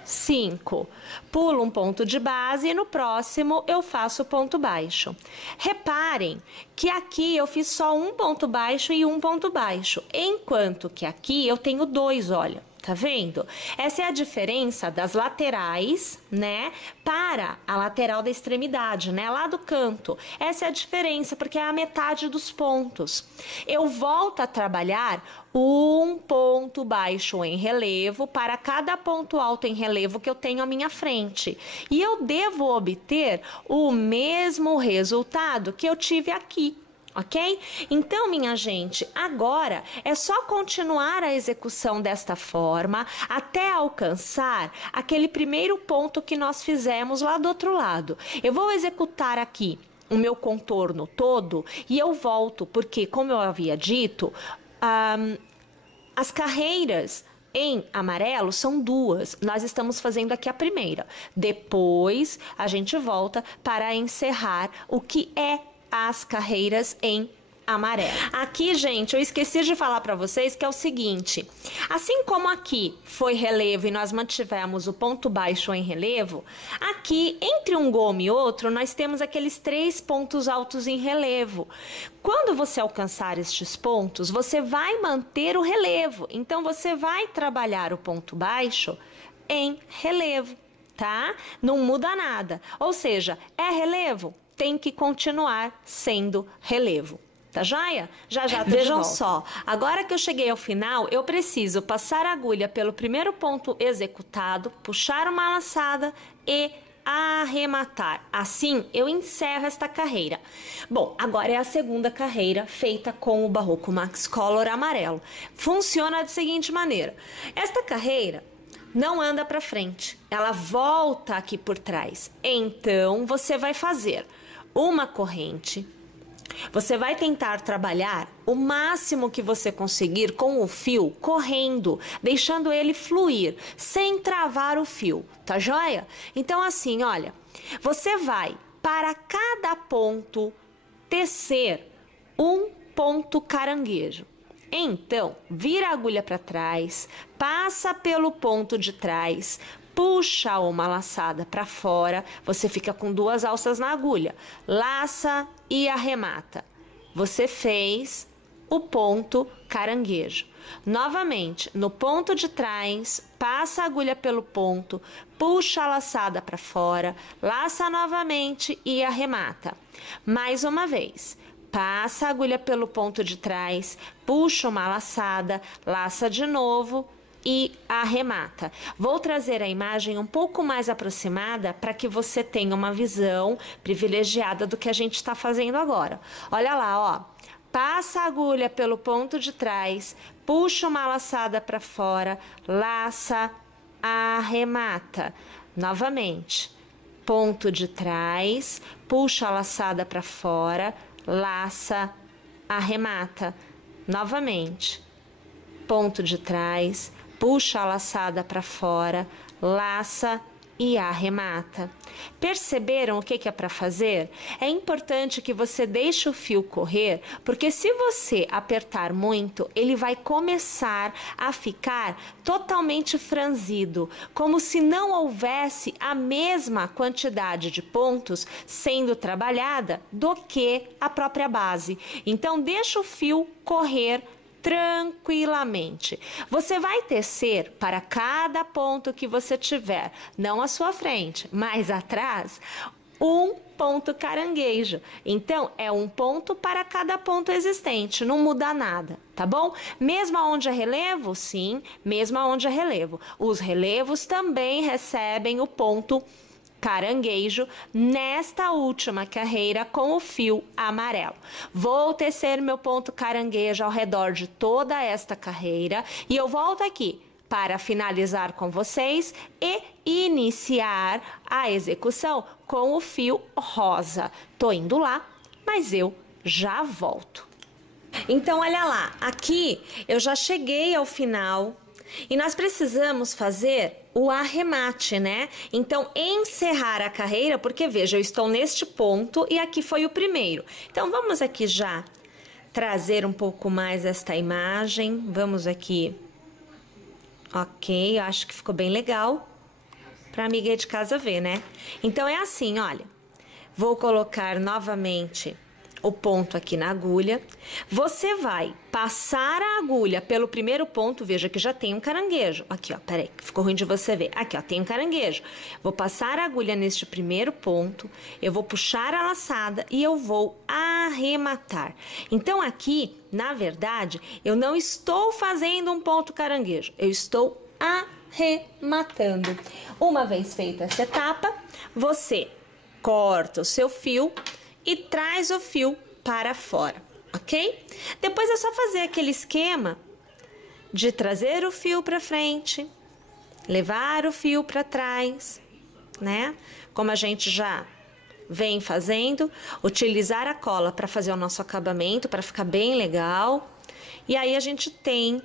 5. Pulo um ponto de base e no próximo eu faço ponto baixo. Reparem que aqui eu fiz só um ponto baixo e um ponto baixo, enquanto que aqui eu tenho 2, olha. Tá vendo? Essa é a diferença das laterais, né, para a lateral da extremidade, né, lá do canto. Essa é a diferença, porque é a metade dos pontos. Eu volto a trabalhar um ponto baixo em relevo para cada ponto alto em relevo que eu tenho à minha frente. E eu devo obter o mesmo resultado que eu tive aqui. Ok? Então, minha gente, agora é só continuar a execução desta forma até alcançar aquele primeiro ponto que nós fizemos lá do outro lado. Eu vou executar aqui o meu contorno todo e eu volto, porque, como eu havia dito, as carreiras em amarelo são 2, nós estamos fazendo aqui a primeira. Depois, a gente volta para encerrar o que é as carreiras em amarelo. Aqui, gente, eu esqueci de falar para vocês que é o seguinte, assim como aqui foi relevo e nós mantivemos o ponto baixo em relevo, aqui, entre um gomo e outro, nós temos aqueles 3 pontos altos em relevo. Quando você alcançar estes pontos, você vai manter o relevo, então você vai trabalhar o ponto baixo em relevo, tá? Não muda nada, ou seja, é relevo? Tem que continuar sendo relevo. Tá joia? Já vejam só, agora que eu cheguei ao final, eu preciso passar a agulha pelo primeiro ponto executado, puxar uma laçada e arrematar. Assim, eu encerro esta carreira. Bom, agora é a segunda carreira feita com o Barroco Max Color amarelo. Funciona da seguinte maneira. Esta carreira não anda para frente, ela volta aqui por trás. Então, você vai fazer uma corrente, Você vai tentar trabalhar o máximo que você conseguir com o fio correndo, deixando ele fluir, sem travar o fio, tá joia? Então assim, olha, você vai para cada ponto tecer um ponto caranguejo. Então, vira a agulha para trás, passa pelo ponto de trás, puxa uma laçada para fora, você fica com 2 alças na agulha, laça e arremata. Você fez o ponto caranguejo. Novamente, no ponto de trás, passa a agulha pelo ponto, puxa a laçada para fora, laça novamente e arremata. Mais uma vez. Passa a agulha pelo ponto de trás, puxa uma laçada, laça de novo e arremata. Vou trazer a imagem um pouco mais aproximada para que você tenha uma visão privilegiada do que a gente está fazendo agora. Olha lá, ó. Passa a agulha pelo ponto de trás, puxa uma laçada para fora, laça, arremata. Novamente, ponto de trás, puxa a laçada para fora, laça, arremata. Novamente, ponto de trás, puxa a laçada para fora, laça e arremata. Perceberam o que é para fazer? É importante que você deixe o fio correr, porque se você apertar muito, ele vai começar a ficar totalmente franzido, como se não houvesse a mesma quantidade de pontos sendo trabalhada do que a própria base. Então, deixa o fio correr tranquilamente. Você vai tecer para cada ponto que você tiver, não à sua frente, mas atrás, um ponto caranguejo. Então, é um ponto para cada ponto existente, não muda nada, tá bom? Mesmo onde é relevo? Sim, mesmo onde é relevo. Os relevos também recebem o ponto caranguejo nesta última carreira com o fio amarelo. Vou tecer meu ponto caranguejo ao redor de toda esta carreira e eu volto aqui para finalizar com vocês e iniciar a execução com o fio rosa. Tô indo lá, mas eu já volto. Então, olha lá, aqui eu já cheguei ao final e nós precisamos fazer o arremate, né? Então, encerrar a carreira, porque veja, eu estou neste ponto e aqui foi o primeiro. Então, vamos aqui já trazer um pouco mais esta imagem. Vamos aqui. Ok, acho que ficou bem legal para a amiga de casa ver, né? Então, é assim, olha. Vou colocar novamente o ponto aqui na agulha. Você vai passar a agulha pelo primeiro ponto, veja que já tem um caranguejo. Aqui, ó, peraí, ficou ruim de você ver. Aqui, ó, tem um caranguejo. Vou passar a agulha neste primeiro ponto, eu vou puxar a laçada e eu vou arrematar. Então, aqui, na verdade, eu não estou fazendo um ponto caranguejo, eu estou arrematando. Uma vez feita essa etapa, você corta o seu fio e traz o fio para fora, ok? Depois é só fazer aquele esquema de trazer o fio para frente, levar o fio para trás, né? Como a gente já vem fazendo, utilizar a cola para fazer o nosso acabamento, para ficar bem legal. E aí a gente tem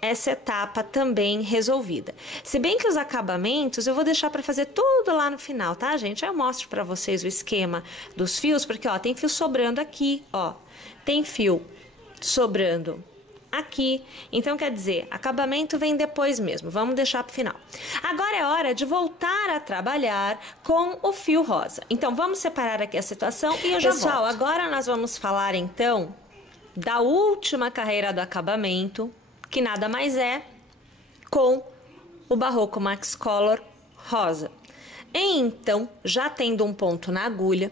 essa etapa também resolvida. Se bem que os acabamentos eu vou deixar para fazer tudo lá no final, tá, gente? Eu mostro para vocês o esquema dos fios, porque, ó, tem fio sobrando aqui, ó. Tem fio sobrando aqui. Então, quer dizer, acabamento vem depois mesmo. Vamos deixar para o final. Agora é hora de voltar a trabalhar com o fio rosa. Então, vamos separar aqui a situação e eu já volto. Pessoal, agora nós vamos falar, então, da última carreira do acabamento, que nada mais é com o Barroco Max Color rosa. Então, já tendo um ponto na agulha,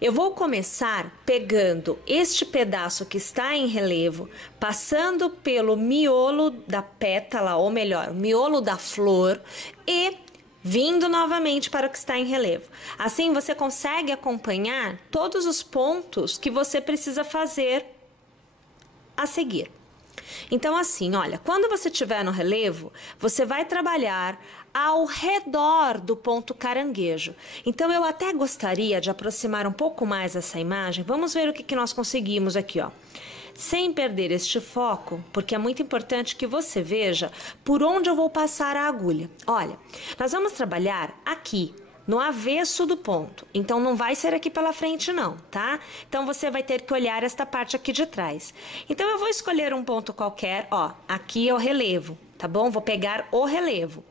eu vou começar pegando este pedaço que está em relevo, passando pelo miolo da pétala, ou melhor, miolo da flor, e vindo novamente para o que está em relevo. Assim, você consegue acompanhar todos os pontos que você precisa fazer a seguir. Então, assim, olha, quando você estiver no relevo, você vai trabalhar ao redor do ponto caranguejo. Então, eu até gostaria de aproximar um pouco mais essa imagem. Vamos ver o que nós conseguimos aqui, ó. Sem perder este foco, porque é muito importante que você veja por onde eu vou passar a agulha. Olha, nós vamos trabalhar aqui, no avesso do ponto. Então, não vai ser aqui pela frente, não, tá? Então, você vai ter que olhar esta parte aqui de trás. Então, eu vou escolher um ponto qualquer, ó, aqui é o relevo, tá bom? Vou pegar o relevo.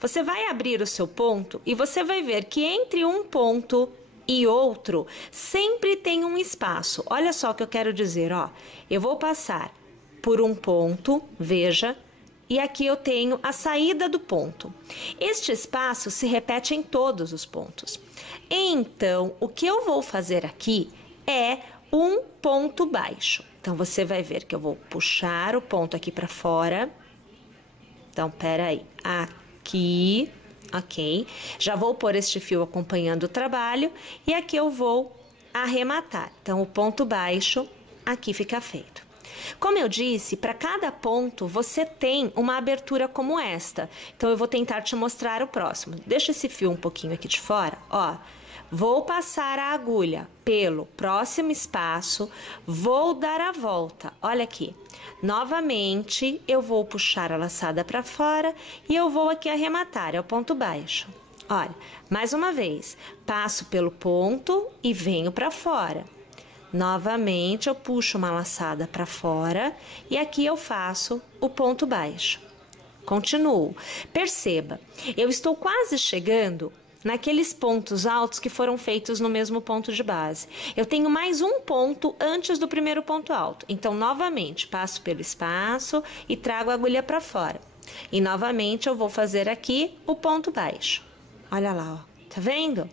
Você vai abrir o seu ponto e você vai ver que entre um ponto e outro, sempre tem um espaço. Olha só o que eu quero dizer, ó. Eu vou passar por um ponto, veja, e aqui eu tenho a saída do ponto. Este espaço se repete em todos os pontos. Então, o que eu vou fazer aqui é um ponto baixo. Então, você vai ver que eu vou puxar o ponto aqui para fora. Então, peraí, aqui, ok. Já vou pôr este fio acompanhando o trabalho e aqui eu vou arrematar. Então, o ponto baixo aqui fica feito. Como eu disse, para cada ponto você tem uma abertura como esta. Então, eu vou tentar te mostrar o próximo. Deixa esse fio um pouquinho aqui de fora, ó. Vou passar a agulha pelo próximo espaço, vou dar a volta. Olha aqui. Novamente, eu vou puxar a laçada para fora e eu vou aqui arrematar, é o ponto baixo. Olha, mais uma vez, passo pelo ponto e venho para fora. Novamente, eu puxo uma laçada para fora e aqui eu faço o ponto baixo. Continuo. Perceba, eu estou quase chegando naqueles pontos altos que foram feitos no mesmo ponto de base. Eu tenho mais um ponto antes do primeiro ponto alto. Então, novamente, passo pelo espaço e trago a agulha para fora. E, novamente, eu vou fazer aqui o ponto baixo. Olha lá, ó. Tá vendo?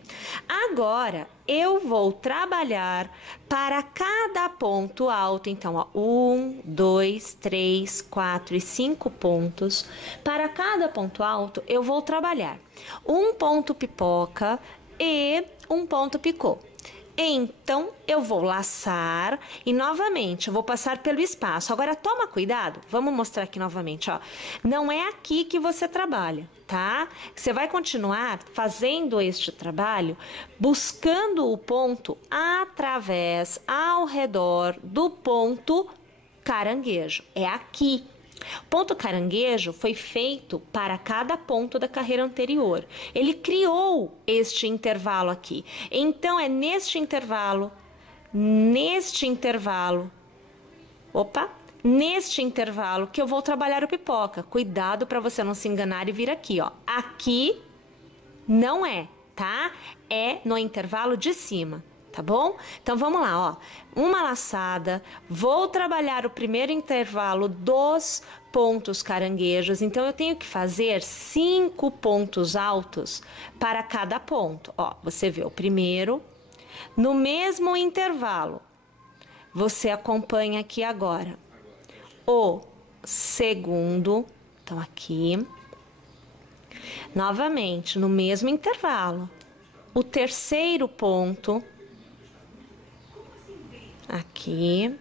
Agora, eu vou trabalhar para cada ponto alto. Então, ó, 1, 2, 3, 4 e 5 pontos. Para cada ponto alto, eu vou trabalhar um ponto pipoca e um ponto picô. Então, eu vou laçar e, novamente, eu vou passar pelo espaço. Agora, toma cuidado. Vamos mostrar aqui novamente, ó. Não é aqui que você trabalha, tá? Você vai continuar fazendo este trabalho, buscando o ponto através, ao redor do ponto caranguejo. É aqui. O ponto caranguejo foi feito para cada ponto da carreira anterior. Ele criou este intervalo aqui. Então, é neste intervalo, neste intervalo que eu vou trabalhar o pipoca. Cuidado para você não se enganar e vir aqui, ó. Aqui não é, tá? É no intervalo de cima. Tá bom? Então, vamos lá, ó. Uma laçada, vou trabalhar o primeiro intervalo dos pontos caranguejos. Então, eu tenho que fazer 5 pontos altos para cada ponto. Ó, você vê o primeiro. No mesmo intervalo, você acompanha aqui agora o segundo. Então, aqui. Novamente, no mesmo intervalo, o terceiro ponto. Aqui,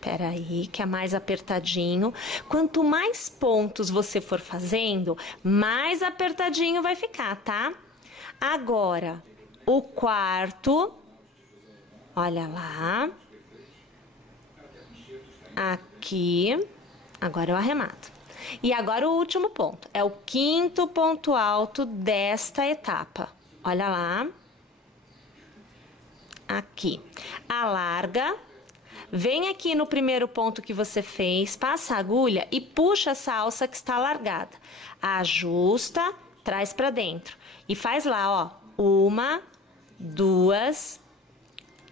peraí, que é mais apertadinho. Quanto mais pontos você for fazendo, mais apertadinho vai ficar, tá? Agora, o quarto, olha lá. Aqui, agora eu arremato. E agora o último ponto, é o quinto ponto alto desta etapa. Olha lá. Aqui, alarga, vem aqui no primeiro ponto que você fez, passa a agulha e puxa essa alça que está largada. Ajusta, traz para dentro e faz lá, ó, 1, 2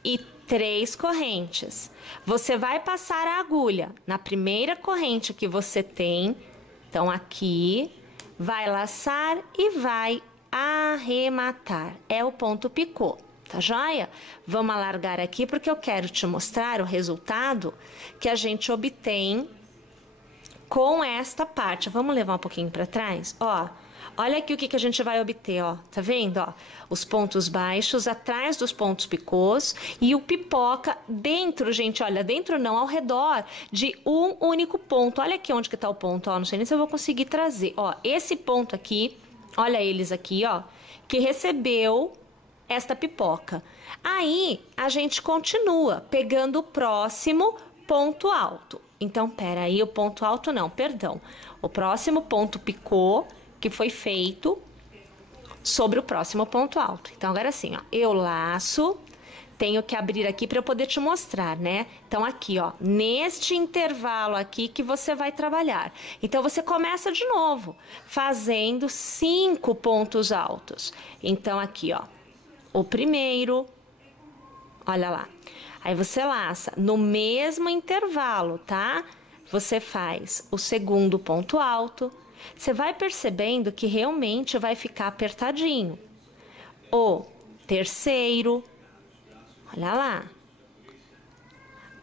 e 3 correntes. Você vai passar a agulha na primeira corrente que você tem, então aqui, vai laçar e vai arrematar. É o ponto picô. Tá joia? Vamos alargar aqui porque eu quero te mostrar o resultado que a gente obtém com esta parte. Vamos levar um pouquinho para trás? Ó, Olha aqui o que a gente vai obter, ó. Tá vendo, ó? Os pontos baixos atrás dos pontos picôs e o pipoca dentro, gente, olha, dentro não, ao redor de um único ponto. Olha aqui onde que tá o ponto, ó. Não sei nem se eu vou conseguir trazer, ó. Esse ponto aqui, olha eles aqui, ó, que recebeu esta pipoca. Aí, a gente continua pegando o próximo ponto alto. Então, peraí, o ponto alto não, perdão. O próximo ponto picô que foi feito sobre o próximo ponto alto. Então, agora sim, ó, eu laço, tenho que abrir aqui para eu poder te mostrar, né? Então, aqui, ó, neste intervalo aqui que você vai trabalhar. Então, você começa de novo, fazendo 5 pontos altos. Então, aqui, ó, o primeiro, olha lá. Aí, você laça no mesmo intervalo, tá? Você faz o segundo ponto alto. Você vai percebendo que realmente vai ficar apertadinho. O terceiro, olha lá.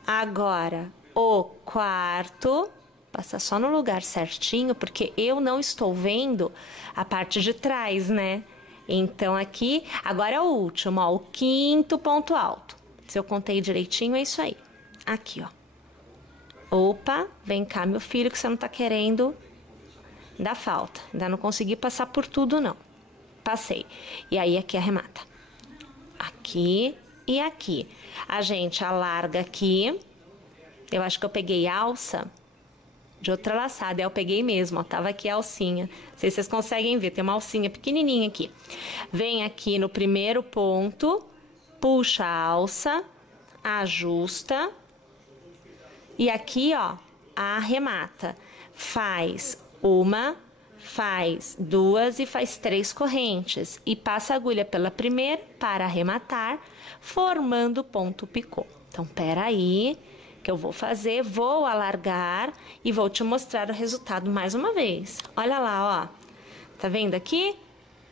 Agora, o quarto, passa só no lugar certinho, porque eu não estou vendo a parte de trás, né? Então, aqui, agora é o último, ó, o quinto ponto alto. Se eu contei direitinho, é isso aí. Aqui, ó. Opa, vem cá, meu filho, que você não tá querendo... Dá falta, ainda não consegui passar por tudo não. Passei. E aí aqui arremata. Aqui e aqui. A gente alarga aqui. Eu acho que eu peguei alça de outra laçada. Eu peguei mesmo, ó, tava aqui a alcinha. Não sei se vocês conseguem ver, tem uma alcinha pequenininha aqui. Vem aqui no primeiro ponto, puxa a alça, ajusta. E aqui, ó, arremata. Faz... uma, faz 2 e faz 3 correntes e passa a agulha pela primeira para arrematar, formando ponto picô. Então, peraí, que eu vou fazer, vou alargar e vou te mostrar o resultado mais uma vez. Olha lá, ó, tá vendo aqui?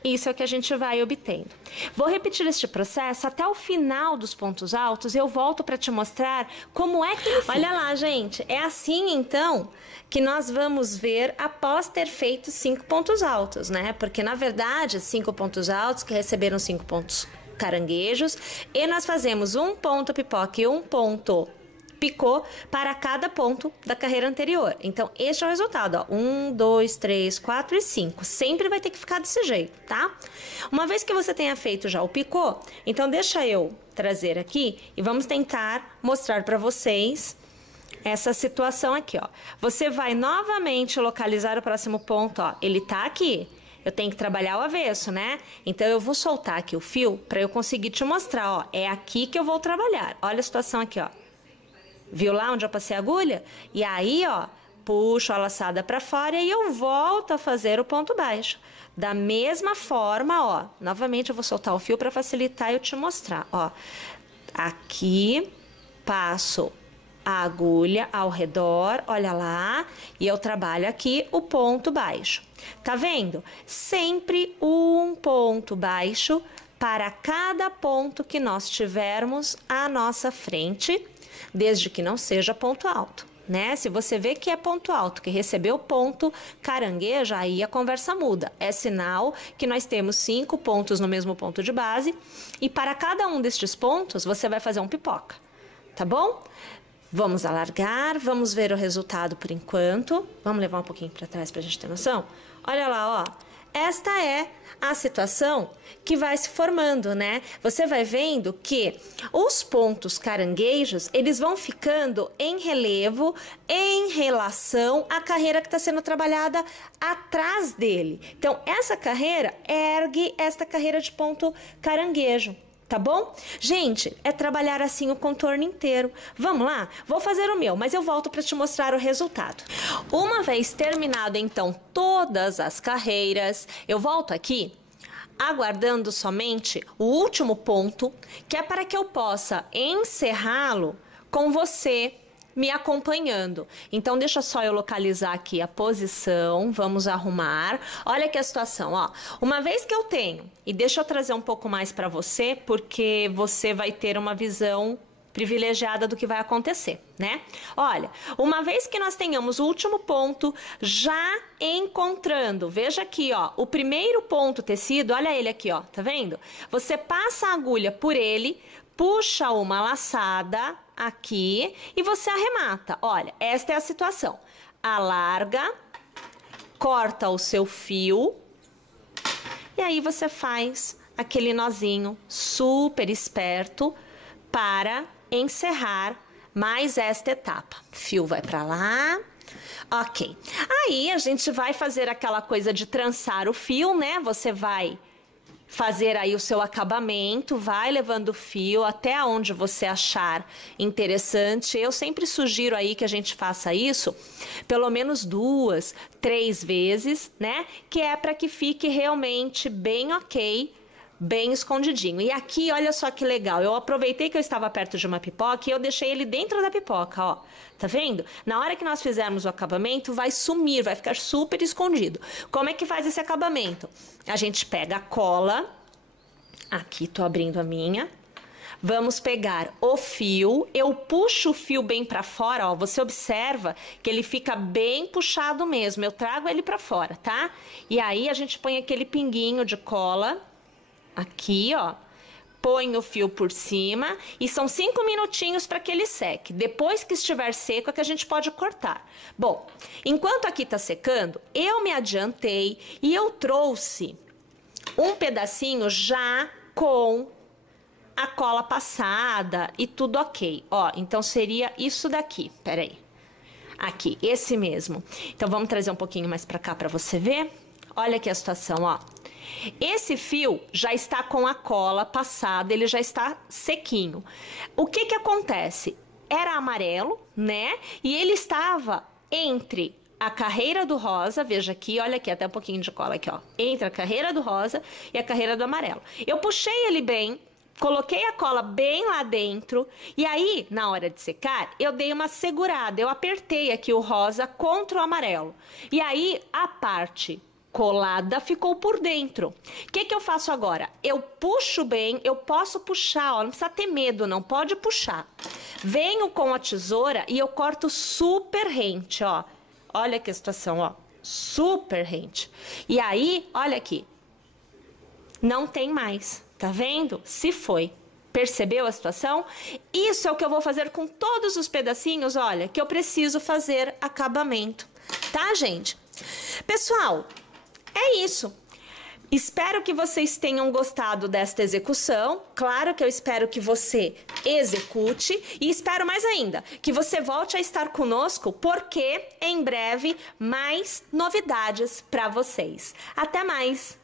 Isso é o que a gente vai obtendo. Vou repetir este processo até o final dos pontos altos e eu volto para te mostrar como é que ele fica. Olha lá, gente, é assim então que nós vamos ver após ter feito 5 pontos altos, né? Porque na verdade, 5 pontos altos que receberam 5 pontos caranguejos e nós fazemos um ponto pipoca e um ponto picô para cada ponto da carreira anterior. Então, este é o resultado, ó. 1, 2, 3, 4 e 5. Sempre vai ter que ficar desse jeito, tá? Uma vez que você tenha feito já o picô, então deixa eu trazer aqui e vamos tentar mostrar para vocês essa situação aqui, ó. Você vai novamente localizar o próximo ponto, ó. Ele tá aqui. Eu tenho que trabalhar o avesso, né? Então, eu vou soltar aqui o fio para eu conseguir te mostrar, ó. É aqui que eu vou trabalhar. Olha a situação aqui, ó. Viu lá onde eu passei a agulha? E aí, ó, puxo a laçada para fora e eu volto a fazer o ponto baixo. Da mesma forma, ó, novamente eu vou soltar o fio para facilitar eu te mostrar, ó. Aqui, passo a agulha ao redor, olha lá, e eu trabalho aqui o ponto baixo. Tá vendo? Sempre um ponto baixo para cada ponto que nós tivermos à nossa frente, desde que não seja ponto alto, né? Se você vê que é ponto alto, que recebeu ponto caranguejo, aí a conversa muda. É sinal que nós temos 5 pontos no mesmo ponto de base e para cada um destes pontos você vai fazer um pipoca, tá bom? Vamos alargar, vamos ver o resultado por enquanto. Vamos levar um pouquinho para trás para a gente ter noção? Olha lá, ó. Esta é a situação que vai se formando, né? Você vai vendo que os pontos caranguejos, eles vão ficando em relevo em relação à carreira que está sendo trabalhada atrás dele. Então, essa carreira ergue esta carreira de ponto caranguejo. Tá bom? Gente, é trabalhar assim o contorno inteiro. Vamos lá? Vou fazer o meu, mas eu volto para te mostrar o resultado. Uma vez terminado, então, todas as carreiras, eu volto aqui aguardando somente o último ponto, que é para que eu possa encerrá-lo com você me acompanhando. Então, deixa só eu localizar aqui a posição, vamos arrumar. Olha aqui a situação, ó. Uma vez que eu tenho, e deixa eu trazer um pouco mais para você, porque você vai ter uma visão privilegiada do que vai acontecer, né? Olha, uma vez que nós tenhamos o último ponto já encontrando, veja aqui, ó, o primeiro ponto tecido, olha ele aqui, ó, tá vendo? Você passa a agulha por ele, puxa uma laçada aqui e você arremata. Olha, esta é a situação. Alarga, corta o seu fio e aí você faz aquele nozinho super esperto para encerrar mais esta etapa. Fio vai para lá. Ok. Aí a gente vai fazer aquela coisa de trançar o fio, né? Você vai fazer aí o seu acabamento, vai levando o fio até onde você achar interessante. Eu sempre sugiro aí que a gente faça isso pelo menos 2, 3 vezes, né? Que é para que fique realmente bem ok, bem escondidinho. E aqui, olha só que legal, eu aproveitei que eu estava perto de uma pipoca e eu deixei ele dentro da pipoca, ó. Tá vendo? Na hora que nós fizermos o acabamento, vai sumir, vai ficar super escondido. Como é que faz esse acabamento? A gente pega a cola, aqui tô abrindo a minha, vamos pegar o fio, eu puxo o fio bem pra fora, ó, você observa que ele fica bem puxado mesmo, eu trago ele pra fora, tá? E aí a gente põe aquele pinguinho de cola, aqui, ó, põe o fio por cima e são 5 minutinhos para que ele seque. Depois que estiver seco é que a gente pode cortar. Bom, enquanto aqui tá secando, eu me adiantei e eu trouxe um pedacinho já com a cola passada e tudo ok. Ó, então seria isso daqui, peraí. Aqui, esse mesmo. Então vamos trazer um pouquinho mais para cá para você ver. Olha aqui a situação, ó. Esse fio já está com a cola passada, ele já está sequinho. O que que acontece? Era amarelo, né? E ele estava entre a carreira do rosa, veja aqui, olha aqui, até um pouquinho de cola aqui, ó. Entre a carreira do rosa e a carreira do amarelo. Eu puxei ele bem, coloquei a cola bem lá dentro e aí, na hora de secar, eu dei uma segurada, eu apertei aqui o rosa contra o amarelo. E aí, a parte colada ficou por dentro. O que que eu faço agora? Eu puxo bem, eu posso puxar, ó, não precisa ter medo, não, pode puxar. Venho com a tesoura e eu corto super rente, ó. Olha que situação, ó, super rente. E aí, olha aqui, não tem mais, tá vendo? Se foi. Percebeu a situação? Isso é o que eu vou fazer com todos os pedacinhos, olha, que eu preciso fazer acabamento, tá, gente? Pessoal, é isso. Espero que vocês tenham gostado desta execução. Claro que eu espero que você execute e espero mais ainda que você volte a estar conosco porque em breve mais novidades para vocês. Até mais!